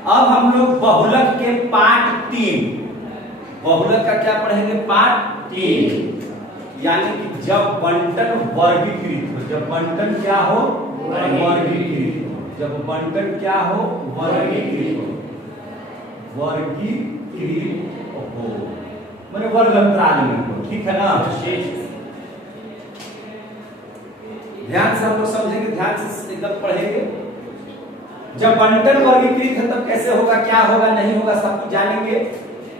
अब हम लोग बहुलक के पार्ट 3, बहुलक का क्या पढ़ेंगे? पार्ट 3, यानी कि जब बंटन वर्गीकृत हो, जब बंटन क्या हो? वर्गीकृत हो, जब बंटन क्या हो? वर्गीकृत हो, वर्गीकृत हो माने वर्गांतराल में हो, ठीक है ना? ध्यान से हम लोग समझेंगे, ध्यान से एकदम पढ़ेंगे। जब बंटन वर्गीकृत है तब कैसे होगा, क्या होगा, नहीं होगा, सब कुछ जानेंगे।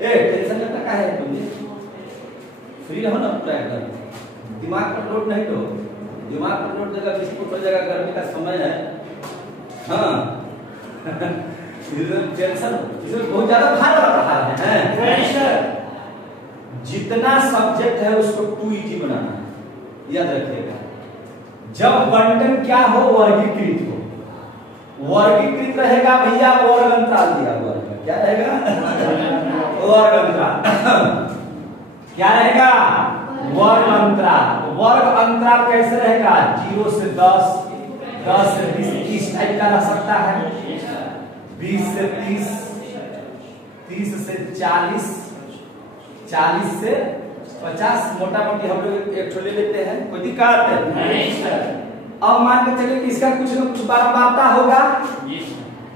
टेंशन लेता का है तुमने? फ्री रहो ना पूरा एकदम, दिमाग पर लोड नहीं, तो दिमाग पर लोड देगा बिस्कुट हो जाएगा, गर्मी का समय है। हाँ टेंशन इसमें बहुत ज्यादा भार लग रहा है। जितना सब्जेक्ट है उसको 2 इजी बनाना है, याद रखिएगा। जब बंटन क्या हो? वर्गीकृत हो, वर्गीकृत रहेगा भैया, वर्गांतराल दिया हुआ है, क्या रहेगा? वर्गांतराल क्या रहेगा? वर्गांतराल। वर्ग अंतराल कैसे रहेगा? 0 से 10, 10 से 20, इस टाइप का रह सकता है, 20 से 30, 30 से 40, 40 से 50, मोटा मोटी हम लोग एक छोले लेते हैं, कोई दिक्कत नहीं सर। अब मान के चलिए कि इसका कुछ न कुछ बारंबारता होगा,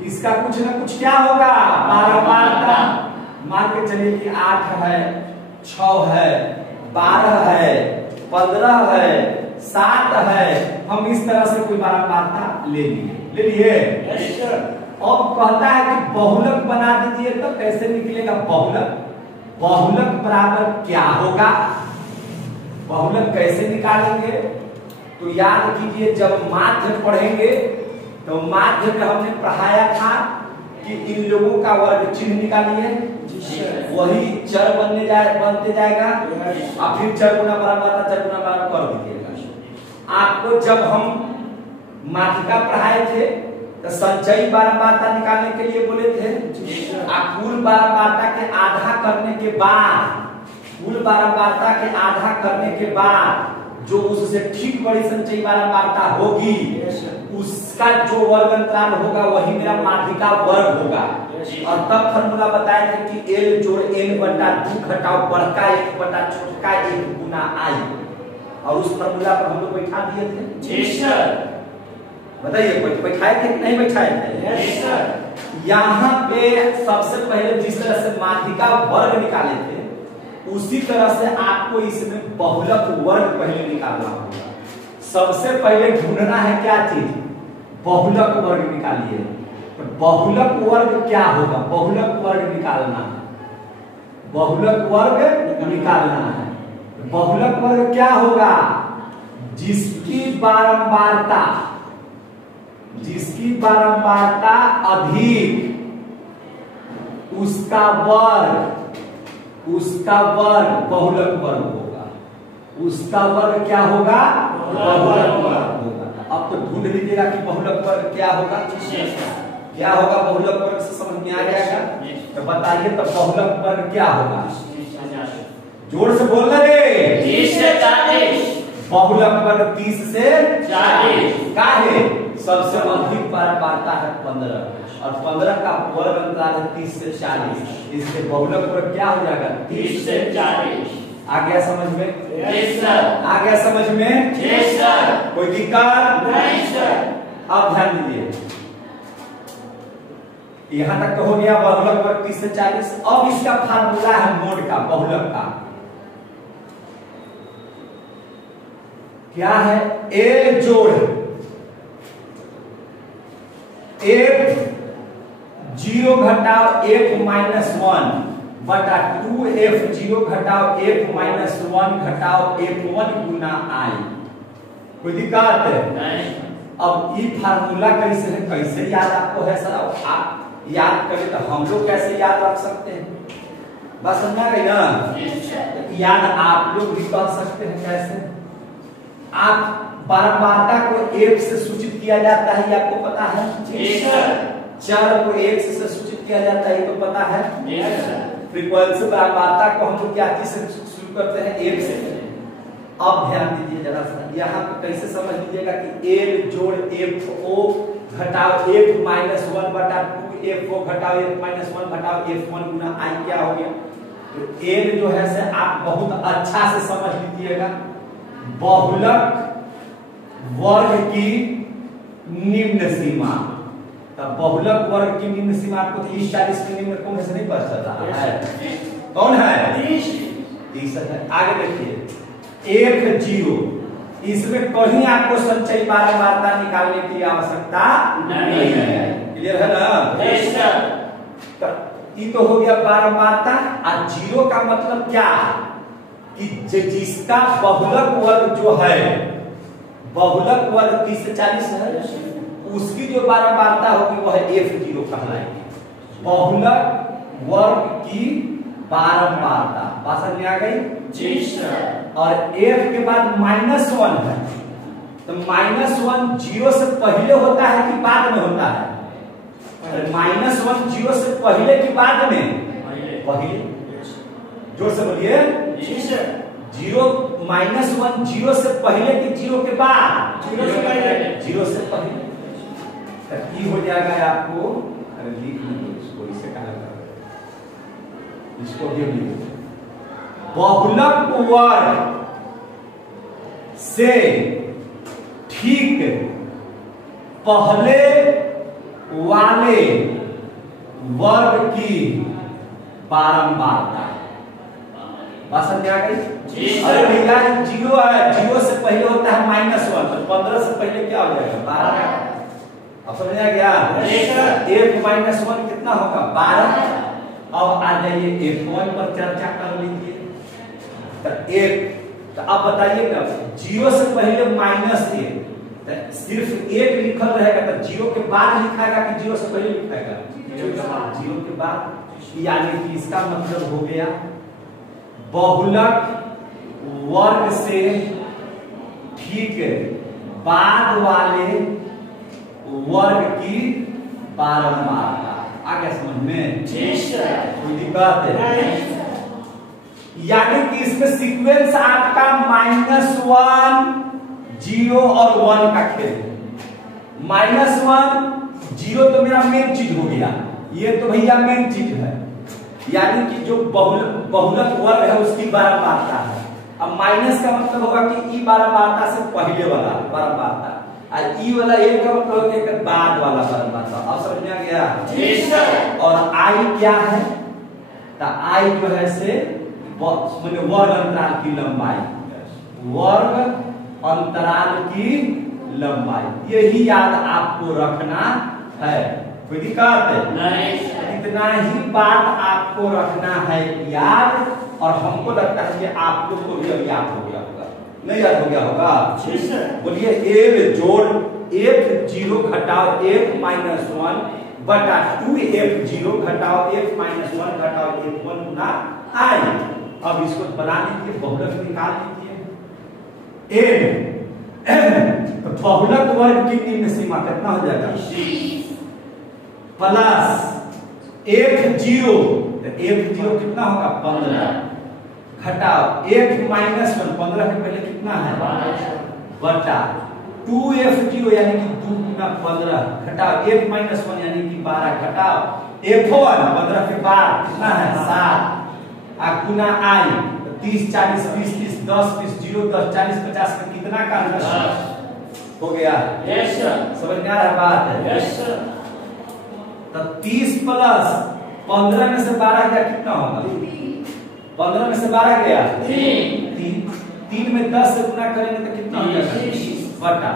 इसका कुछ न कुछ क्या होगा? बारंबारता। मान के चलिए कि 8 है, 6 है, 12 है, 15 है, 7 है, हम इस तरह से कोई बारंबारता ले लिए। अब कहता है कि बहुलक बना दीजिए, तो कैसे निकलेगा बहुलक? बहुलक बराबर क्या होगा? बहुलक कैसे निकालेंगे? तो याद कीजिए, जब माध्य पढ़ेंगे तो माध्य में हमने पढ़ाया था कि इन लोगों का वर्ग चिन्ह निकालिए, वही चर बनते जाएगा, और फिर चर गुना बराबर चर गुना बराबर कर दीजिएगा। आपको जब हम माध्यिका पढ़ाए थे तो संचयी बारंबारता निकालने के लिए बोले थे, कुल बारंबारता के आधा करने के बाद, कुल बारंबारता के आधा करने के बाद जो उससे ठीक बड़ी संचयी बारंबारता होगी, उसका जो वर्ग अंतराल होगा वही मेरा माध्यिका वर्ग होगा। और तब फॉर्मूला बताया था कि L जोड़ N बटा 2 घटाओ बड़का 1 बटा छोटका 1 गुना I, और उस फॉर्मूला पर हम लोग बैठा दिए थे। बताइए बैठाए थे कि नहीं बैठाए थे? यहाँ पे सबसे पहले जिस तरह से माध्यिका वर्ग निकाले थे, उसी तरह से आपको इसमें बहुलक वर्ग पहले निकालना होगा। सबसे पहले ढूंढना है क्या चीज? बहुलक वर्ग निकालिए। तो बहुलक वर्ग क्या होगा? बहुलक वर्ग निकालना है, बहुलक वर्ग निकालना है। बहुलक वर्ग क्या होगा? जिसकी बारंबारता अधिक, उसका वर्ग बहुलक वर्ग होगा। उसका वर्ग क्या होगा? बहुलक वर्ग होगा। अब तो ढूंढ लीजिएगा कि बहुलक वर्ग क्या होगा। क्या होगा बहुलक वर्ग से समझ में आ जाएगा? तो बताइए, तो बहुलक वर्ग क्या होगा? जोर से बोल रहे। 30 से 40। बहुलक वर्ग 30 से 40 का है? सबसे अधिक बारंबारता है 15, और 15 का वर्ग अंतराल है 30 से 40, इससे बहुलक वर्ग क्या हो जाएगा? 30 से 40। आ गया समझ में? Yes sir. आ गया समझ में? Yes sir. कोई दिक्कत नहीं सर। अब ध्यान दीजिए, यहां तक तो हो गया बहुलक वर्ग 30 से 40। अब इसका फार्मूला है मोड का, बहुलक का क्या है? L जोड़ F 0 घटाओ F माइनस 1 बटा 2F 0 घटाओ F माइनस 1 घटाओ F1 गुना I। कोई दिक्कत नहीं। अब ये फार्मूला कैसे है, कैसे याद आपको है सर? आप याद करें तो हम लोग कैसे याद रख सकते हैं? बस समझा गई ना? याद आप लोग भी कर सकते हैं। कैसे? आप बारंबारता को 1 से सूचित किया जाता है, ये आपको पता है? चर को 1 से सूचित किया जाता है, ये तो पता है? फ्रीक्वेंसी बारंबारता को हम लोग क्या चीज से शुरू करते हैं? 1 से। अब ध्यान दीजिए जरा सा, यहाँ पे कैसे समझ लीजिएगा कि L जोड़ FO घटाओ F माइनस 1 बटा F4 घटाओ F-1 घटाओ F1 गुना I क्या हो गया। तो N जो है से आप बहुत अच्छा से समझ लीजिएगा, बहुलक वर्ग की निम्न सीमा। तब बहुलक वर्ग की निम्न सीमा आपको 30 40 के निम्न कौन से नहीं पता चल रहा है? कौन है? 30 है। आगे देखिए 1-0, इसमें कहीं आपको संचयी बारंबारता निकालने की आवश्यकता नहीं है। क्लियर है ना? ये तो हो गया बारंबारता। और 0 का मतलब क्या कि जिसका बहुलक वर्ग जो है, बहुलक वर्ग 30 से 40 है, उसकी जो बारंबारता होगी वह F0 कहलाएगी। बहुलक वर्ग की बारंबारता बात समझ में आ गई? जी सर। और F के बाद -1 है, तो -1 0 से पहले होता है कि बाद में होता है? -1 0 से पहले कि बाद में? पहले। जोर से बोलिए। जी सर। 1 0 से पहले कि 0 के बाद? 0 से पहले। 0 से पहले ये हो जाएगा आपको। अरे लिख लीजिए इसको, इसे कहा जाता है, इसको भी लिखो। बहुलक वर्ग से ठीक पहले वाले वर्ग की बारंबारता। बात समझ आ गई? अरे भैया 0 है, 0 से पहले होता है -1, तो 15 से पहले क्या हो जाएगा? 12। अब समझ आ गया? F-1 कितना होगा? 12। अब आ जाइए F1 पर चर्चा कर लीजिए। तो अब बताइएगा 0 से पहले -1, तो सिर्फ 1 लिखल रहेगा, तो 0 के बाद लिखाएगा कि 0 से पहले लिखाएगा? 0 के बाद। यानी कि इसका मतलब हो गया बहुलक वर्ग से ठीक बाद वाले वर्ग की बारंबारता। आगे समझ में? कोई दिक्कत है? यानी कि इसमें सीक्वेंस आपका -1 0 और 1 का खेल। -1 0 तो मेरा मेन चीज हो गया, ये तो भैया मेन चीज है। यानी कि जो बहुलक वर्ग है उसकी बारंबारता है। अब माइनस का मतलब होगा कि ई बारंबारता से पहले वाला बारंबारता, और ई वाला एक का मतलब होगा कि बाद वाला बारंबारता। अब समझ में आ गया? जी सर। और आई क्या है? तो आई जो है से वर्ग अंतराल की लंबाई, वर्ग अंतराल की लंबाई, यही याद आपको रखना है। कोई दिक्कत नहीं? इतना ही बात आपको रखना है याद। और हमको लगता है कि आप लोग को भी अब याद हो गया होगा। नहीं याद हो गया होगा? बोलिए 1 जोड़ F0 घटाओ F-1 बटा 2F0 घटाओ F-1 घटाओ F1 गुना I। अब इसको बना लीजिए, बहुलक निकाल लीजिए। तो बहुलक वर्ग की निम्न सीमा कितना हो जाएगा? प्लस F0, तो F0 कितना होगा? 15 घटाओ F-1 15 के पहले कितना है? बटा 2F0 यानी कि 2 गुना 15 घटाओ F-1 यानी कि 12 घटाओ F1 15 के बाद कितना है? 7 गुना I 30 40 20 30 10 20 0 10 40 50 का कितना का हो गया? Yes sir. समझ में आ रहा है बात? Yes sir. तो 30 प्लस 15 में से 12 गया कितना होगा? 15 में से 12 गया 3 में 10 से गुना करेंगे तो कितना हो जाएगा? बटा।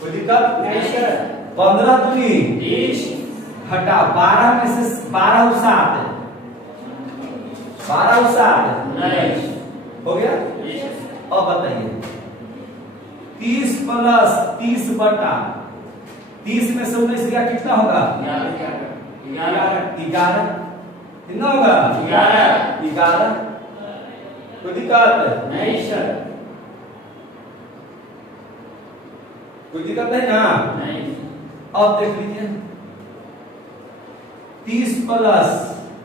कोई दिक्कत नहीं सर। 15 दूनी 20 घटा 12 में से 12 7 नहीं हो गया? अब बताइए 30 प्लस 30 बटा 30 में से 19 गया कितना होगा? 11 कितना होगा? 11। कोई दिक्कत नहीं सर? कोई दिक्कत नहीं ना? नहीं। अब देख लीजिए 30 प्लस